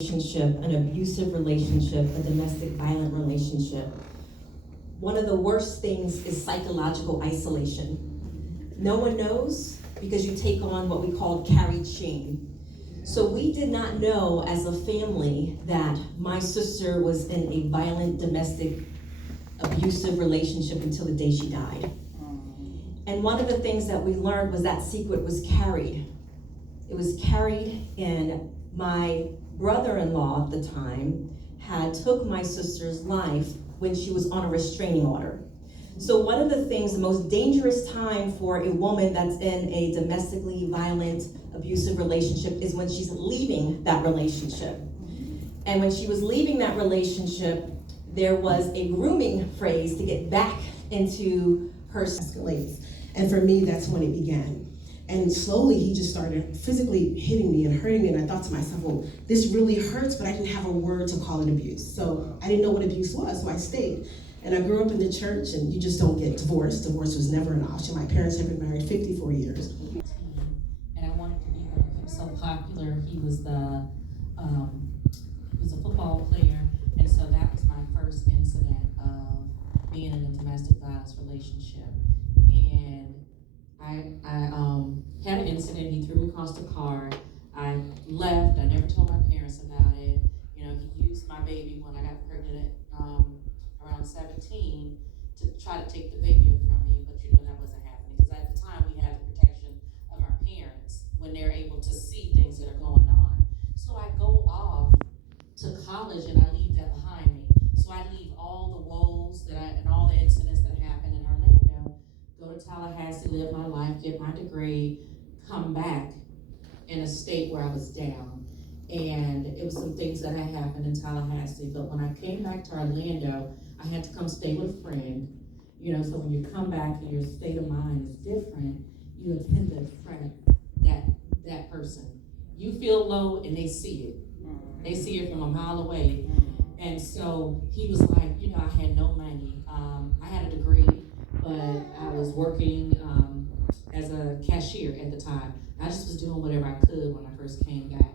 Relationship, an abusive relationship, a domestic violent relationship. One of the worst things is psychological isolation. No one knows because you take on what we call carried shame. So we did not know as a family that my sister was in a violent domestic abusive relationship until the day she died. And one of the things that we learned was that secret was carried. It was carried in my brother-in-law at the time had took my sister's life when she was on a restraining order. So one of the things, the most dangerous time for a woman that's in a domestically violent, abusive relationship is when she's leaving that relationship. And when she was leaving that relationship, there was a grooming phrase to get back into her escalates. And for me, that's when it began. And slowly he just started physically hitting me and hurting me. And I thought to myself, well, this really hurts, but I didn't have a word to call it abuse. So I didn't know what abuse was, so I stayed. And I grew up in the church, and you just don't get divorced. Divorce was never an option. My parents had been married 54 years. And I wanted to be there. He was so popular. He was a football player. And so that was my first incident of being in a domestic violence relationship. And I had an incident. He threw me across the car. I left. I never told my parents about it. You know, he used my baby when I got pregnant around 17 to try to take the baby from me, but you know that wasn't happening because at the time we had the protection of our parents when they're able to see things that are going on. So I go off to college and I leave that behind me. So I leave all the woes and all the incidents that happened in Orlando, go to Tallahassee, live my life, get my degree, come back in a state where I was down. And it was some things that had happened in Tallahassee. But when I came back to Orlando, I had to come stay with a friend. You know, so when you come back and your state of mind is different, you attend to friend that person. You feel low and they see it. They see it from a mile away. And so he was like, you know, I had no money. I had a degree, but I was working as a cashier at the time. I just was doing whatever I could when I first came back.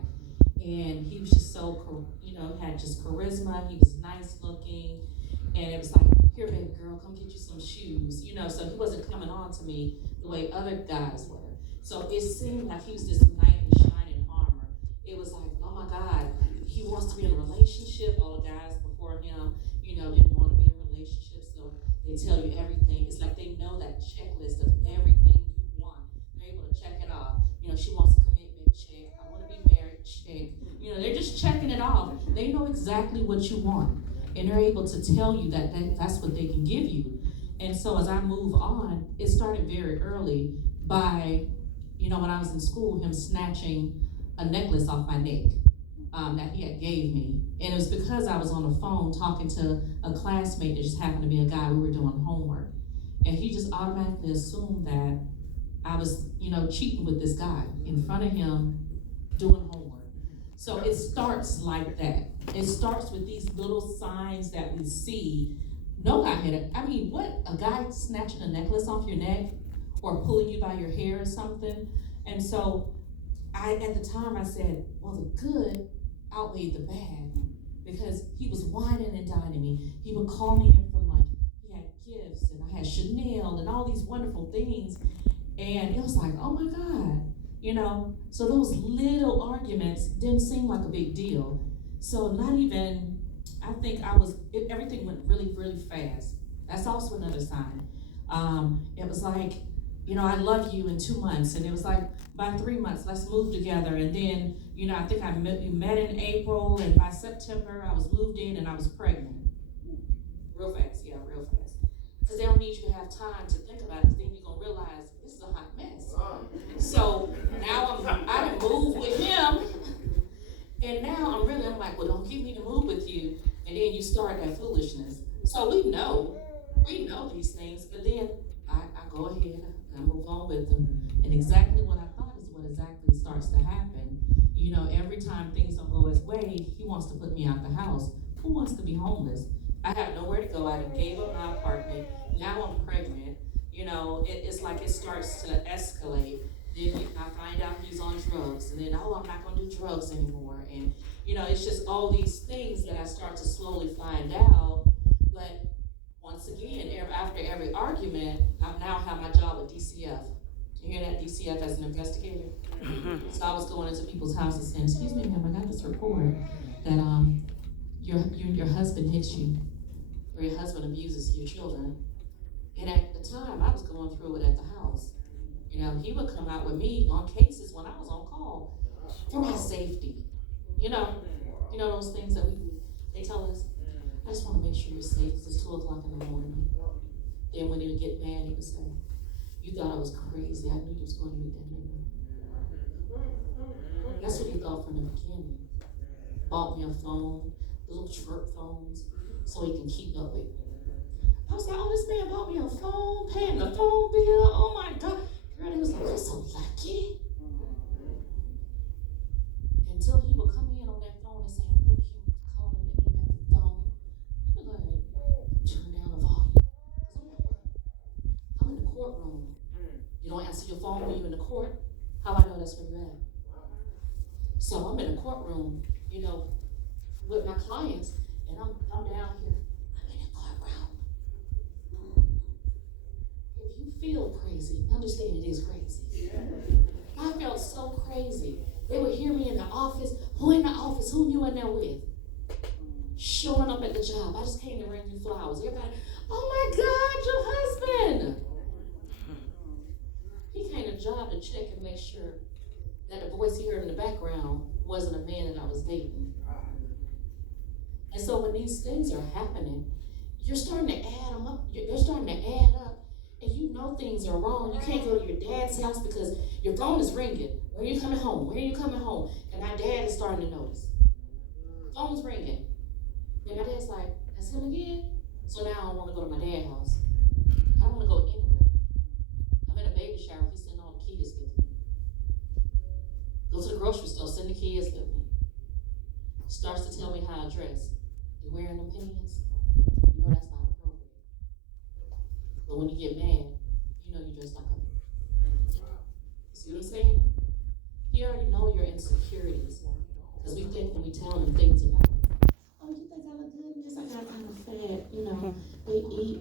And he was just so, you know, had just charisma. He was nice looking. And it was like, here, baby girl, come get you some shoes. You know, so he wasn't coming on to me the way other guys were. So it seemed like he was this knight in shining armor. It was like, oh my God, he wants to be in a relationship. All the guys before him, you know, didn't want to be in a relationship. So they tell you everything. It's like they know that checklist of everything you want. They're able to check it off. You know, she wants a commitment, check. I want to be married, check. You know, they're just checking it off. They know exactly what you want. And they're able to tell you that's what they can give you. And so as I move on, it started very early by, you know, when I was in school, him snatching a necklace off my neck that he had gave me. And it was because I was on the phone talking to a classmate that just happened to be a guy. We were doing homework. And he just automatically assumed that I was, you know, cheating with this guy in front of him doing homework. So it starts like that. It starts with these little signs that we see. No guy had it. I mean, what? A guy snatching a necklace off your neck or pulling you by your hair or something. And so at the time I said, well, the good outweighed the bad because he was wining and dining me. He would call me in for lunch. He had gifts and I had Chanel and all these wonderful things. And it was like, oh my God, you know? So those little arguments didn't seem like a big deal. So not even, I think everything went really, really fast. That's also another sign. It was like, you know, I love you in 2 months. And it was like, by 3 months, let's move together. And then, you know, I think we met in April. And by September, I was moved in and I was pregnant. Real fast, yeah, real fast. Because they don't need you to have time to think about it. Then you're going to realize this is a hot mess. So now I done moved with him. And now I'm like, well, don't keep me to move with you. And then you start that foolishness. So we know these things, but then I go ahead, I move on with them. And exactly what I thought is what exactly starts to happen. You know, every time things don't go his way, he wants to put me out the house. Who wants to be homeless? I have nowhere to go. I gave up my apartment. Now I'm pregnant. You know, it's like it starts to escalate. Then I find out he's on drugs. And then, I'm not going to do drugs anymore. And, it's just all these things that I start to slowly find out. But once again, after every argument, I now have my job at DCF. You hear that? DCF as an investigator. So I was going into people's houses saying, excuse me, ma'am, I got this report that your husband hits you, or your husband abuses your children. And at the time, I was going through it at the house. He would come out with me on cases when I was on call for my safety. Those things that they tell us, I just want to make sure you're safe. It's 2 o'clock in the morning. Then when he would get mad, he would say, you thought I was crazy. I knew you was going to meet that nigga. That's what he thought from the beginning. Bought me a phone, little chirp phones, so he can keep up with me. I was like, oh, this man bought me a phone, paying the phone bill. Oh my God. Girl, he was like, I'm so lucky. Until he would come in on that phone and say, look, you calling him at the phone. I'm like, turn down the volume. I'm in the courtroom. You don't answer your phone when you're in the court? How I know that's where you're at? So I'm in the courtroom, with my clients, and I'm down here. I'm in the courtroom. If you feel crazy, understand it is crazy. I felt so crazy. They would hear me in the office. Who in the office? Who you in there with? Showing up at the job. I just came to bring you flowers. Everybody, oh my God, your husband. He came to the job to check and make sure that the voice he heard in the background wasn't a man that I was dating. And so when these things are happening, you're starting to add them up. They're starting to add up. And things are wrong. You can't go to your dad's house because your phone is ringing. When are you coming home? When are you coming home? And my dad is starting to notice. Phone's ringing. And my dad's like, that's him again? So now I don't want to go to my dad's house. I don't want to go anywhere. I'm in a baby shower. He's sending all the kids with me. Go to the grocery store. Send the kids with me. Starts to tell me how to dress. You wearing them pants? That's not appropriate. But when you get mad, you dress like a man. See what I'm saying? You already know your insecurities. Because we think when we tell them things about it, oh, you think I look good in this? I got kind of fat. They eat,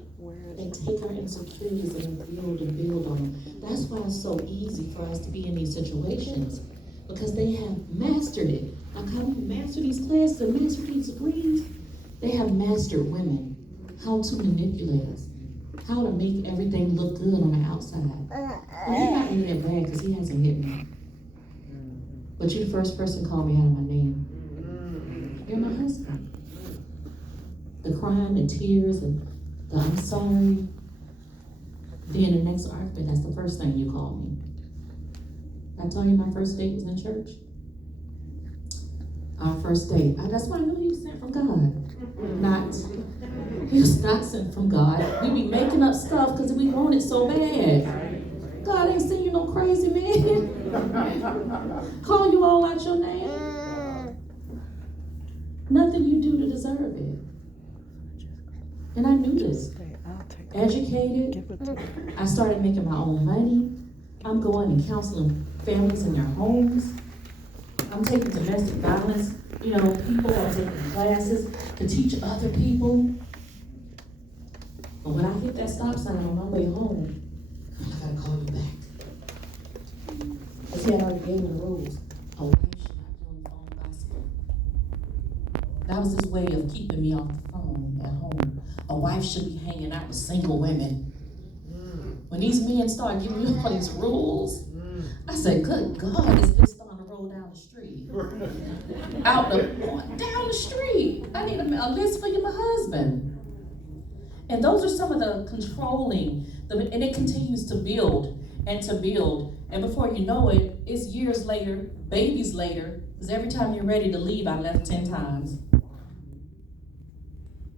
they take our insecurities and they build on them. That's why it's so easy for us to be in these situations. Because they have mastered it. Like how we master these classes and master these degrees. They have mastered women, how to manipulate us, how to make everything look good on the outside. Well, he's not really that bad because he hasn't hit me. But you're the first person to call me out of my name. You're my husband. The crying, the tears, and the I'm sorry. Then the next argument, that's the first thing you call me. I told you my first date was in church. Our first date. That's why I knew he was sent from God. He was not sent from God. We be making up stuff because we want it so bad. God ain't seen you no crazy man. Call you all out your name. Nothing you do to deserve it. And I knew this. Educated. I started making my own money. I'm going and counseling families in their homes. I'm taking domestic violence. People are taking classes to teach other people. But when I hit that stop sign on my way home, I gotta call you back. Because he had already gave me the rules. A wife should not be on the phone gossiping. That was his way of keeping me off the phone at home. A wife should be hanging out with single women. When these men start giving me all these rules, I said, good God, is this starting to roll down the street? Down the street. I need a list for my husband. And those are some of the controlling, and it continues to build and to build. And before you know it, it's years later, babies later, because every time you're ready to leave, I left 10 times.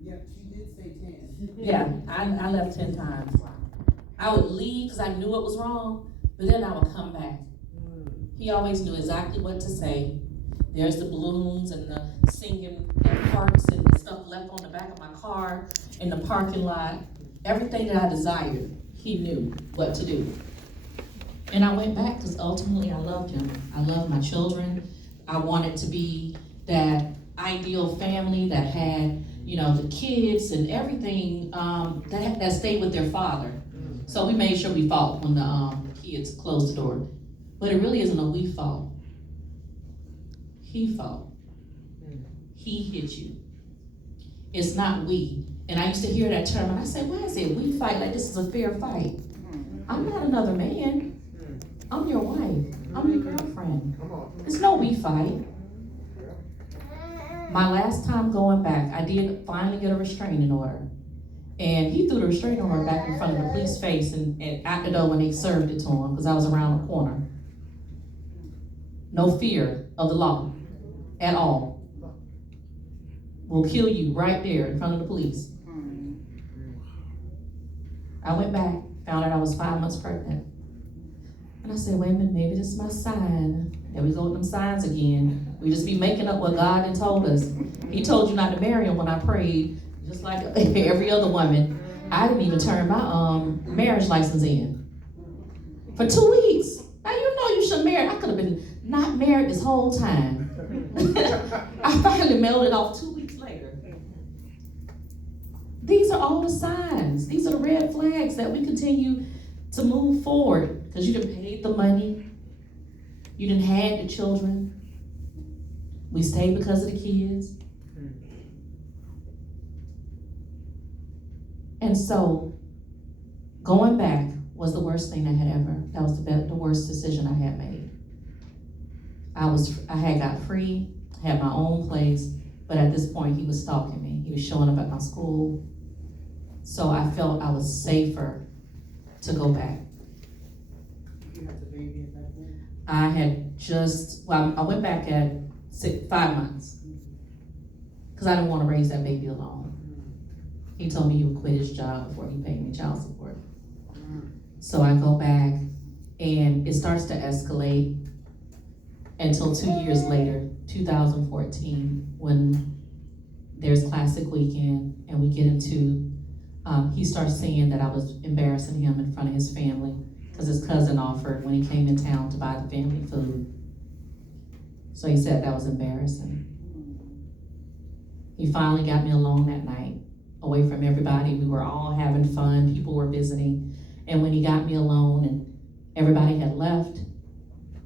Yeah, she did say 10. Yeah, I left 10 times. I would leave because I knew it was wrong, but then I would come back. He always knew exactly what to say. There's the balloons and the singing and parts and the stuff left on the back of my car in the parking lot. Everything that I desired, he knew what to do. And I went back because ultimately I loved him. I loved my children. I wanted to be that ideal family that had, you know, the kids and everything, that stayed with their father. So we made sure we fought when the kids closed the door. But it really isn't a we fault. He fought. He hit you. It's not we. And I used to hear that term and I said, why is it we fight like this is a fair fight? I'm not another man. I'm your wife. I'm your girlfriend. There's no we fight. My last time going back, I did finally get a restraining order. And he threw the restraining order back in front of the police's face and out the door when they served it to him because I was around the corner. No fear of the law at all. Will kill you right there in front of the police. I went back, found out I was 5 months pregnant. And I said, wait a minute, maybe this is my sign. There we go with them signs again. We just be making up what God had told us. He told you not to marry him when I prayed, just like every other woman. I didn't even turn my marriage license in. For 2 weeks. Now you know you should marry. I could have been not married this whole time. I finally mailed it off 2 weeks later. These are all the signs. These are the red flags that we continue to move forward. Because you done paid the money. You done had the children. We stayed because of the kids. And so, going back was the worst thing that was the worst decision I had made. I had got free, had my own place, but at this point he was stalking me. He was showing up at my school. So I felt I was safer to go back. You had the baby at that point? I had I went back at 5 months because I didn't want to raise that baby alone. He told me he would quit his job before he paid me child support. So I go back and it starts to escalate until 2 years later, 2014, when there's Classic Weekend and we get into, he starts saying that I was embarrassing him in front of his family because his cousin offered when he came in town to buy the family food. So he said that was embarrassing. He finally got me alone that night, away from everybody. We were all having fun, people were visiting. And when he got me alone and everybody had left,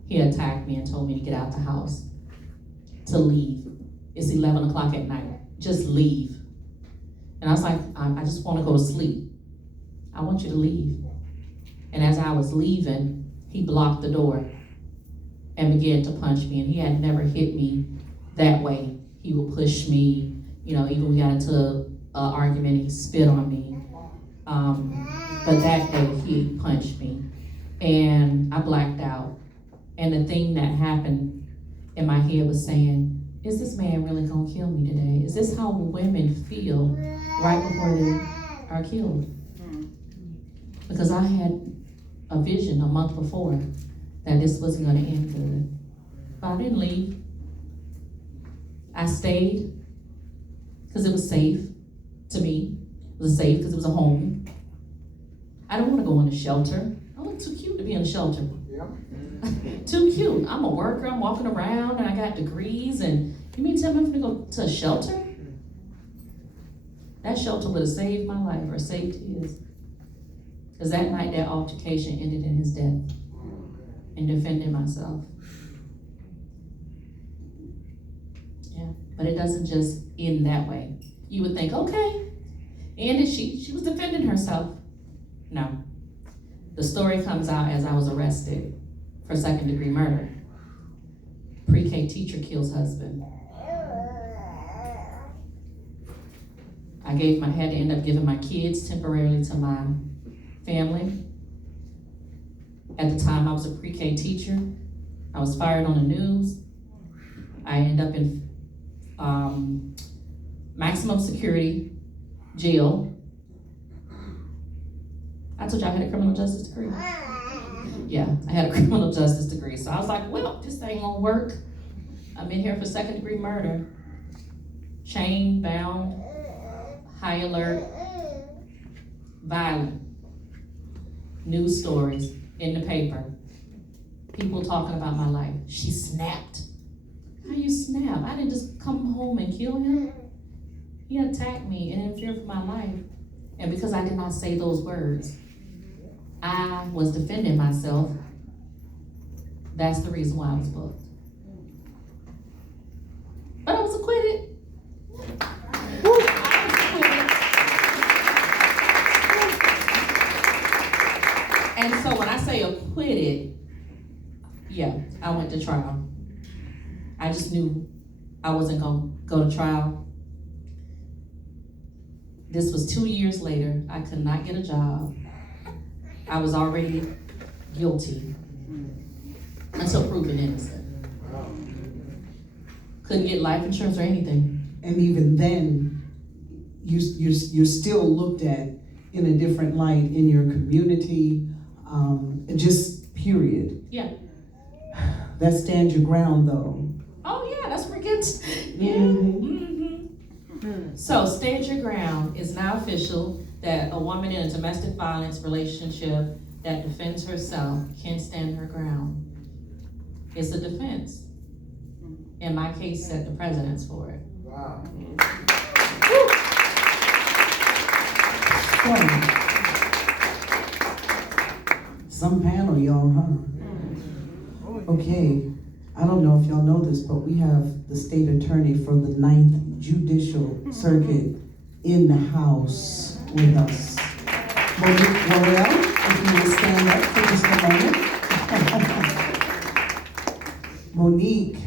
he attacked me and told me to get out the house, to leave. It's 11 o'clock at night, just leave. And I was like, I just want to go to sleep. I want you to leave. And as I was leaving, he blocked the door and began to punch me. And he had never hit me that way. He would push me, you know, even we got into an argument, he spit on me. But that day he punched me and I blacked out. And the thing that happened in my head was saying, is this man really gonna kill me today? Is this how women feel right before they are killed? Because I had a vision a month before that this wasn't gonna end good. But I didn't leave. I stayed because it was safe to me. It was safe because it was a home. I don't want to go in a shelter. I look too cute to be in a shelter. Too cute. I'm a worker, I'm walking around and I got degrees and you mean tell me I'm gonna go to a shelter? That shelter would have saved my life or saved his. Because that night that altercation ended in his death and defending myself. Yeah, but it doesn't just end that way. You would think, okay, and she was defending herself. No. The story comes out as I was arrested for second-degree murder. Pre-K teacher kills husband. I had to end up giving my kids temporarily to my family. At the time, I was a pre-K teacher. I was fired on the news. I ended up in maximum security jail. I told you I had a criminal justice degree. Yeah, I had a criminal justice degree. So I was like, well, this ain't gonna work. I'm in here for second-degree murder. Chained, bound, high alert, violent. News stories in the paper. People talking about my life. She snapped. How you snap? I didn't just come home and kill him. He attacked me and in fear for my life. And because I did not say those words, I was defending myself. That's the reason why I was booked. But I was acquitted. And so when I say acquitted, yeah, I went to trial. I just knew I wasn't gonna go to trial. This was 2 years later. I could not get a job. I was already guilty until proven innocent. Couldn't get life insurance or anything. And even then, you're still looked at in a different light in your community, just period. Yeah. That stands your ground though. Oh yeah, that's where it gets. Yeah. So stand your ground is now official that a woman in a domestic violence relationship that defends herself can stand her ground. It's a defense. In my case, set the precedence for it. Wow. Some panel, y'all, huh? Okay, I don't know if y'all know this, but we have the state attorney from the 9th Judicial Circuit in the house with us. Monique Morel, if you will stand up for just a moment. Monique,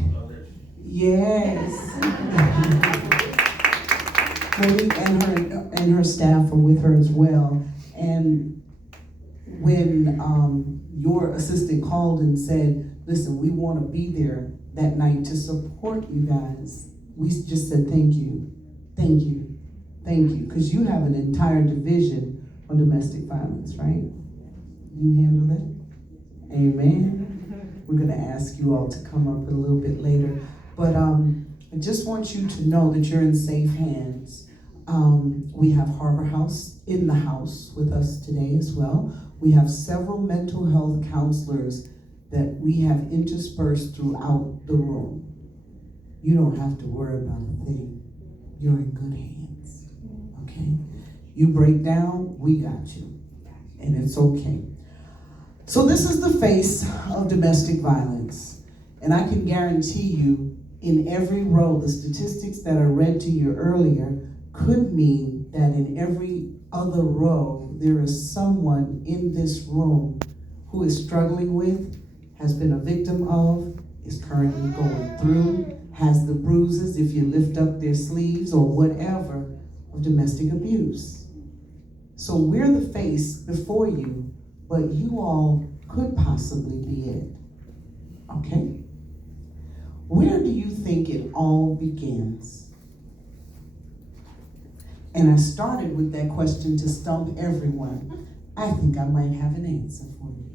yes. Monique and her staff are with her as well. And when your assistant called and said, listen, we want to be there that night to support you guys, we just said thank you, thank you, thank you. Because you have an entire division on domestic violence, right? You handle it? Amen. We're going to ask you all to come up a little bit later. But I just want you to know that you're in safe hands. We have Harbor House in the house with us today as well. We have several mental health counselors that we have interspersed throughout the room. You don't have to worry about a thing. You're in good hands, okay? You break down, we got you, and it's okay. So this is the face of domestic violence, and I can guarantee you in every row, the statistics that I read to you earlier could mean that in every other row, there is someone in this room who is struggling with, has been a victim of, is currently going through, has the bruises, if you lift up their sleeves or whatever, of domestic abuse. So we're the face before you, but you all could possibly be it, okay? Where do you think it all begins? And I started with that question to stump everyone. I think I might have an answer for you.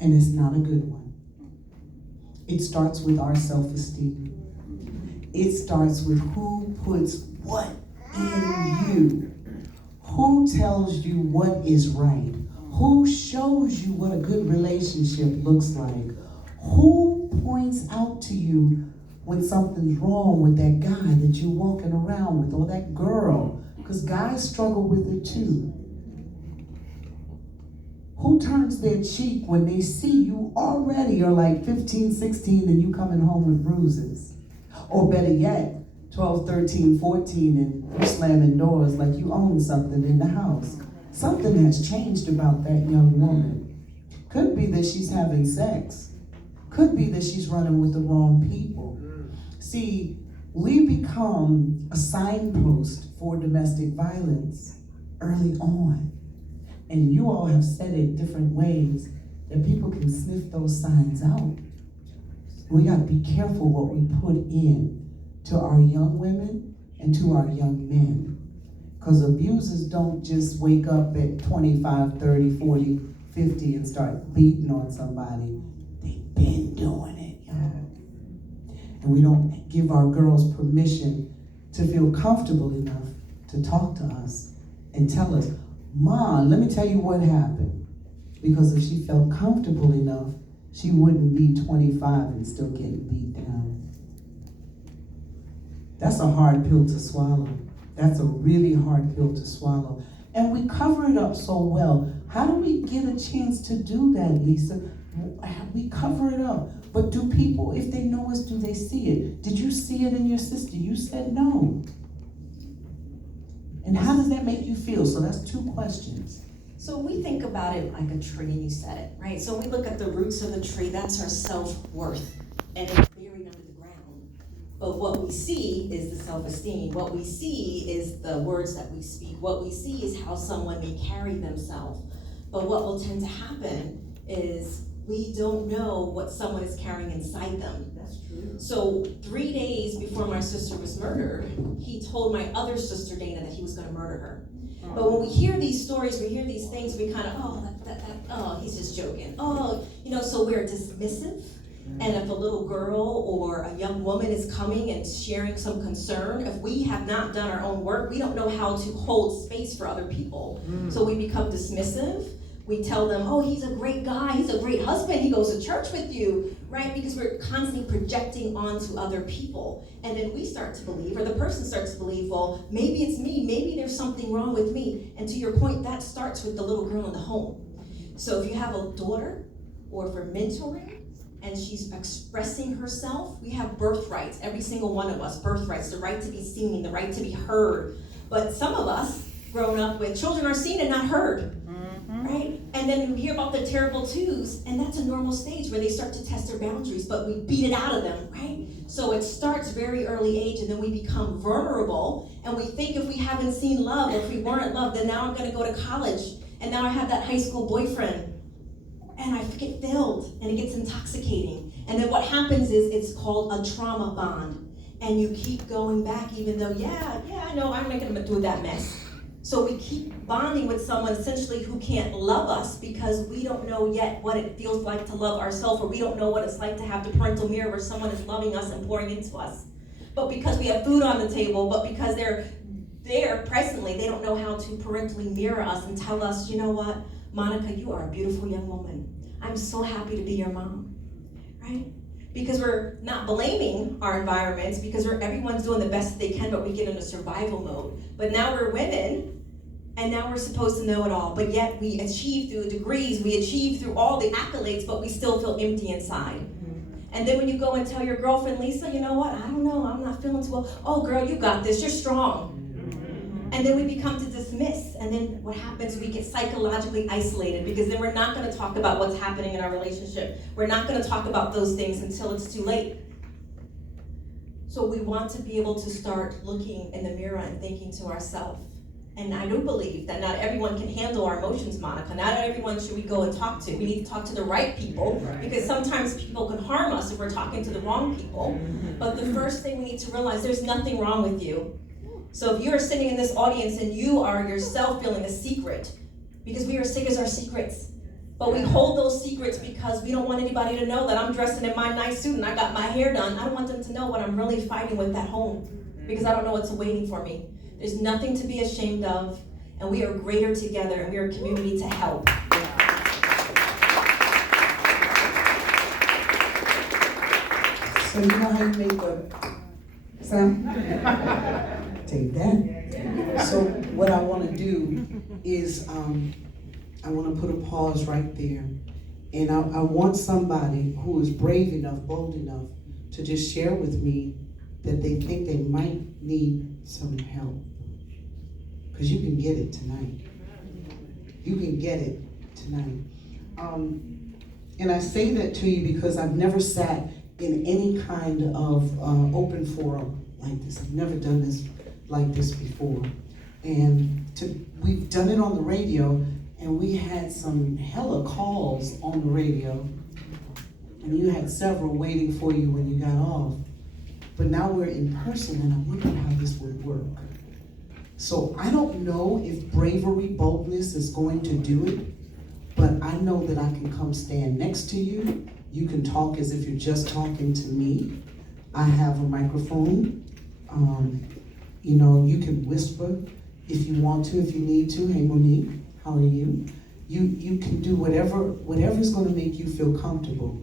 And it's not a good one. It starts with our self-esteem. It starts with who puts what in you. Who tells you what is right? Who shows you what a good relationship looks like? Who points out to you when something's wrong with that guy that you're walking around with, or that girl? Because guys struggle with it too. Who turns their cheek when they see you already are like 15, 16 and you coming home with bruises? Or better yet, 12, 13, 14 and you slamming doors like you own something in the house. Something has changed about that young woman. Could be that she's having sex. Could be that she's running with the wrong people. See, we become a signpost for domestic violence early on. And you all have said it different ways that people can sniff those signs out. We got to be careful what we put in to our young women and to our young men. Because abusers don't just wake up at 25, 30, 40, 50 and start beating on somebody. They've been doing it, y'all. And we don't give our girls permission to feel comfortable enough to talk to us and tell us, Ma, let me tell you what happened. Because if she felt comfortable enough, she wouldn't be 25 and still getting beat down. That's a hard pill to swallow. That's a really hard pill to swallow. And we cover it up so well. How do we get a chance to do that, Lisa? We cover it up. But do people, if they know us, do they see it? Did you see it in your sister? You said no. And how does that make you feel? So that's 2 questions. So we think about it like a tree, and you said it, right? So we look at the roots of the tree, that's our self-worth, and it's buried under the ground. But what we see is the self-esteem. What we see is the words that we speak. What we see is how someone may carry themselves. But what will tend to happen is we don't know what someone is carrying inside them. That's true. So 3 days before my sister was murdered, he told my other sister, Dana, that he was gonna murder her. But when we hear these stories, we hear these things, we kind of, oh, he's just joking. Oh, so we're dismissive. And if a little girl or a young woman is coming and sharing some concern, if we have not done our own work, we don't know how to hold space for other people. So we become dismissive. We tell them, oh, he's a great guy, he's a great husband, he goes to church with you, right? Because we're constantly projecting onto other people. And then we start to believe, or the person starts to believe, well, maybe it's me, maybe there's something wrong with me. And to your point, that starts with the little girl in the home. So if you have a daughter, or if we're mentoring, and she's expressing herself, we have birthrights, every single one of us, birthrights, the right to be seen, the right to be heard. But some of us, grown up with, children are seen and not heard. Right? And then we hear about the terrible twos, and that's a normal stage where they start to test their boundaries, but we beat it out of them, right? So it starts very early age, and then we become vulnerable, and we think if we haven't seen love, or if we weren't loved, then now I'm gonna go to college, and now I have that high school boyfriend, and I get filled, and it gets intoxicating. And then what happens is it's called a trauma bond, and you keep going back, even though, I know I'm not gonna do that mess. So we keep bonding with someone essentially who can't love us because we don't know yet what it feels like to love ourselves, or we don't know what it's like to have the parental mirror where someone is loving us and pouring into us. But because we have food on the table, but because they're there presently, they don't know how to parentally mirror us and tell us, you know what, Monica, you are a beautiful young woman. I'm so happy to be your mom, right? Because we're not blaming our environments, because everyone's doing the best they can, but we get into survival mode. But now we're women, and now we're supposed to know it all, but yet we achieve through degrees, we achieve through all the accolades, but we still feel empty inside. And then when you go and tell your girlfriend, Lisa, you know what, I don't know, I'm not feeling too well. Oh girl, you got this, you're strong. And then we become to dismiss, and then what happens, we get psychologically isolated, because then we're not gonna talk about what's happening in our relationship. We're not gonna talk about those things until it's too late. So we want to be able to start looking in the mirror and thinking to ourselves. And I do believe that not everyone can handle our emotions, Monica. Not everyone should we go and talk to. We need to talk to the right people, because sometimes people can harm us if we're talking to the wrong people. But the first thing we need to realize, there's nothing wrong with you. So if you're sitting in this audience and you are yourself feeling a secret, because we are sick as our secrets, but we hold those secrets because we don't want anybody to know that I'm dressing in my nice suit and I got my hair done. I don't want them to know what I'm really fighting with at home, because I don't know what's awaiting for me. There's nothing to be ashamed of, and we are greater together, and we are a community to help. So you know how you make the sound? Take that. So what I want to do is I want to put a pause right there. And I want somebody who is brave enough, bold enough to just share with me that they think they might need some help. Because you can get it tonight. You can get it tonight. And I say that to you because I've never sat in any kind of open forum like this. I've never done this like this before. And we've done it on the radio, and we had some hella calls on the radio, and you had several waiting for you when you got off. But now we're in person, and I'm wondering how this would work. So I don't know if bravery, boldness is going to do it, but I know that I can come stand next to you. You can talk as if you're just talking to me. I have a microphone. You can whisper if you want to, if you need to. Hey Monique, how are you? You can do whatever's going to make you feel comfortable.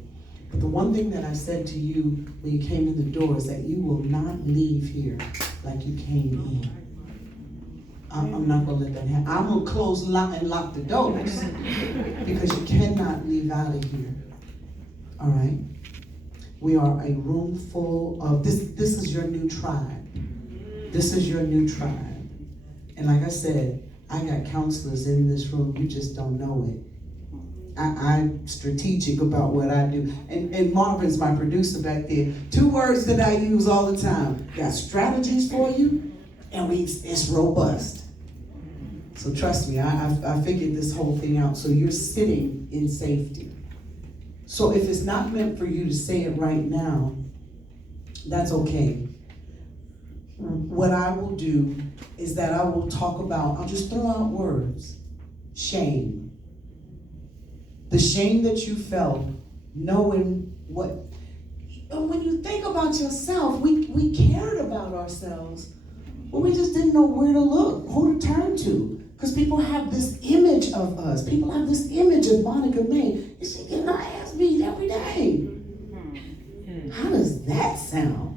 But the one thing that I said to you when you came in the door is that you will not leave here like you came in. I'm not gonna let that happen. I'm gonna close and lock the doors because you cannot leave out of here. All right? We are a room full of, this is your new tribe. This is your new tribe. And like I said, I got counselors in this room, you just don't know it. I'm strategic about what I do. And Marvin's my producer back there. 2 words that I use all the time. Got strategies for you, and it's robust. So trust me, I figured this whole thing out. So you're sitting in safety. So if it's not meant for you to say it right now, that's okay. What I will do is that I will talk about, I'll just throw out words. Shame. The shame that you felt knowing what, and when you think about yourself, we cared about ourselves, but we just didn't know where to look, who to turn to. Because people have this image of us. People have this image of Monica May. And she getting her ass beat every day. How does that sound?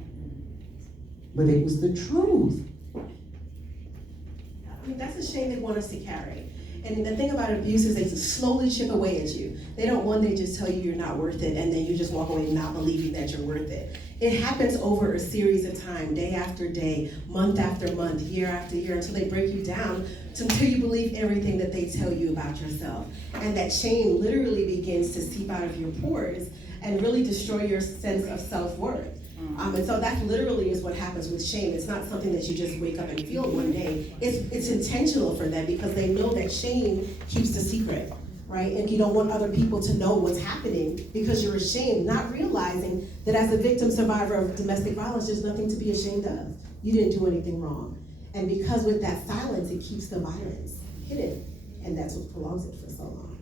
But it was the truth. I mean, that's a shame they want us to carry. And the thing about abuse is they slowly chip away at you. They don't one day just tell you you're not worth it, and then you just walk away not believing that you're worth it. It happens over a series of time, day after day, month after month, year after year, until they break you down, until you believe everything that they tell you about yourself. And that shame literally begins to seep out of your pores and really destroy your sense of self-worth. And so that literally is what happens with shame. It's not something that you just wake up and feel one day. It's intentional for them because they know that shame keeps the secret, right? And you don't want other people to know what's happening because you're ashamed, not realizing that as a victim survivor of domestic violence, there's nothing to be ashamed of. You didn't do anything wrong. And because with that silence, it keeps the violence hidden. And that's what prolongs it for so long.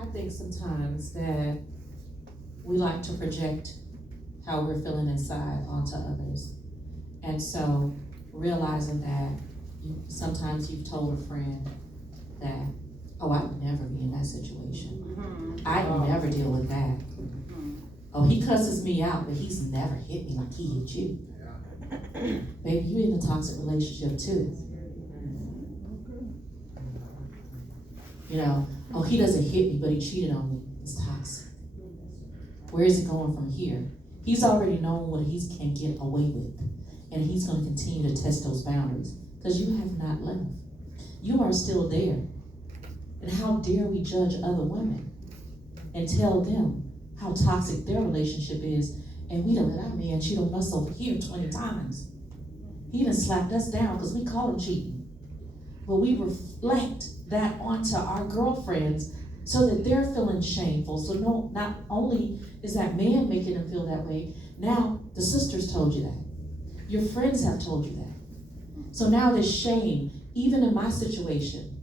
I think sometimes that we like to project how we're feeling inside onto others. And so realizing that sometimes you've told a friend that, oh, I would never be in that situation. I'd never deal with that. Oh, he cusses me out, but he's never hit me like he hit you. Baby, you in a toxic relationship too. You know, oh, he doesn't hit me, but he cheated on me. It's toxic. Where is it going from here? He's already known what he can get away with, and he's going to continue to test those boundaries because you have not left. You are still there. And how dare we judge other women and tell them how toxic their relationship is, and we done let our man cheat on us over here 20 times. He done slapped us down because we call him cheating. But we reflect that onto our girlfriends so that they're feeling shameful. So no, not only is that man making them feel that way, now the sisters told you that. Your friends have told you that. So now there's shame, even in my situation.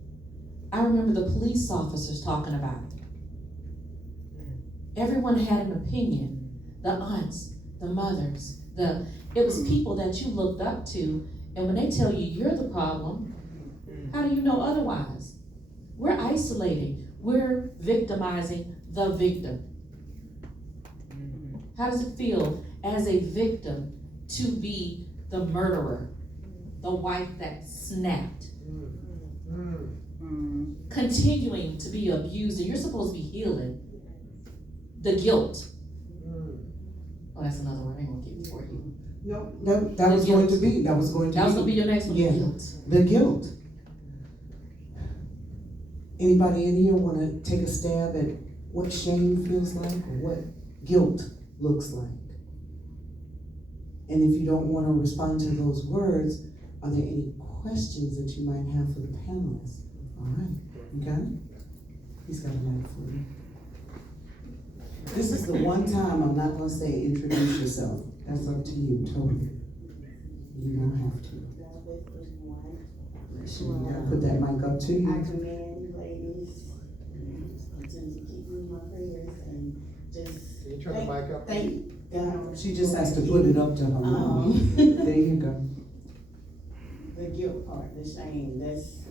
I remember the police officers talking about it. Everyone had an opinion. The aunts, the mothers, it was people that you looked up to, and when they tell you you're the problem, how do you know otherwise? We're isolating. We're victimizing the victim. How does it feel as a victim to be the murderer, the wife that snapped, continuing to be abused, and you're supposed to be healing the guilt? Oh, that's another one I ain't gonna get for you. No, that was going to be your next one. Yeah. Guilt. The guilt. Anybody in here want to take a stab at what shame feels like or what guilt looks like? And if you don't want to respond to those words, are there any questions that you might have for the panelists? All right, you got it? He's got a mic for you. This is the one time I'm not going to say introduce yourself. That's up to you, totally. You don't have to. You gotta put that mic up to you. I commend you ladies to keep me in my prayers and just. Can you turn the mic up? Thank God. She just has to put it up to her mouth. There you go. The guilt part, the shame, that's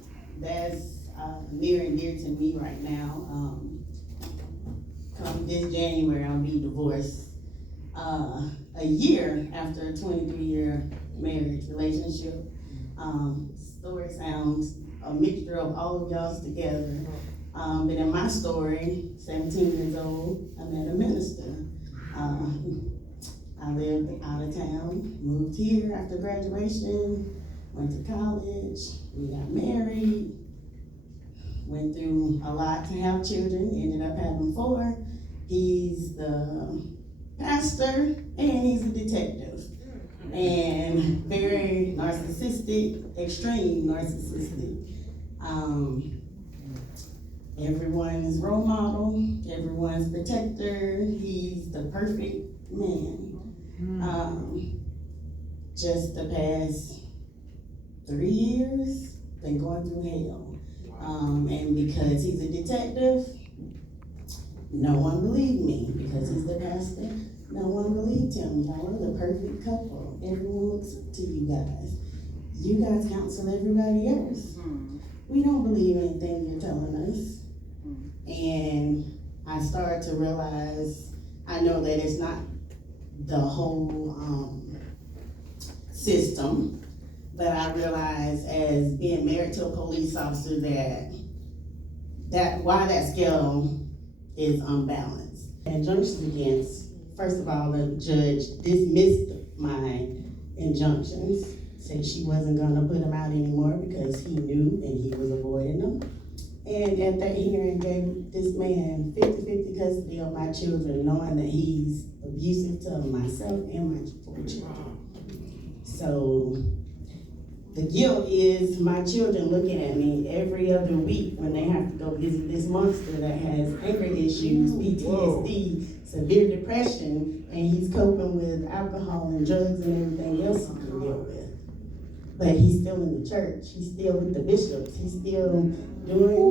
near and dear to me right now. Come this January, I'll be divorced. A year after a 23-year marriage relationship. Story sounds a mixture of all of y'all's together. But in my story, 17 years old, I met a minister. I lived out of town, moved here after graduation, went to college, we got married, went through a lot to have children, ended up having 4. He's the pastor and he's a detective. And very narcissistic, extreme narcissistic. Everyone's role model, everyone's protector. He's the perfect man. Just the past 3 years, been going through hell. And because he's a detective, no one believed me. Because he's the pastor, no one believed him. Y'all are the perfect couple. Everyone looks up to you guys. You guys counsel everybody else. We don't believe anything you're telling us. And I started to realize, I know that it's not the whole system, but I realized as being married to a police officer that why that scale is unbalanced. Injunctions against, first of all, the judge dismissed my injunctions, said she wasn't gonna put him out anymore because he knew and he was avoiding them. And at that hearing gave this man 50-50 custody of my children, knowing that he's abusive to myself and my 4 children. So the guilt is my children looking at me every other week when they have to go visit this monster that has anger issues, PTSD, severe depression, and he's coping with alcohol and drugs and everything else he can deal with. But he's still in the church. He's still with the bishops. He's still doing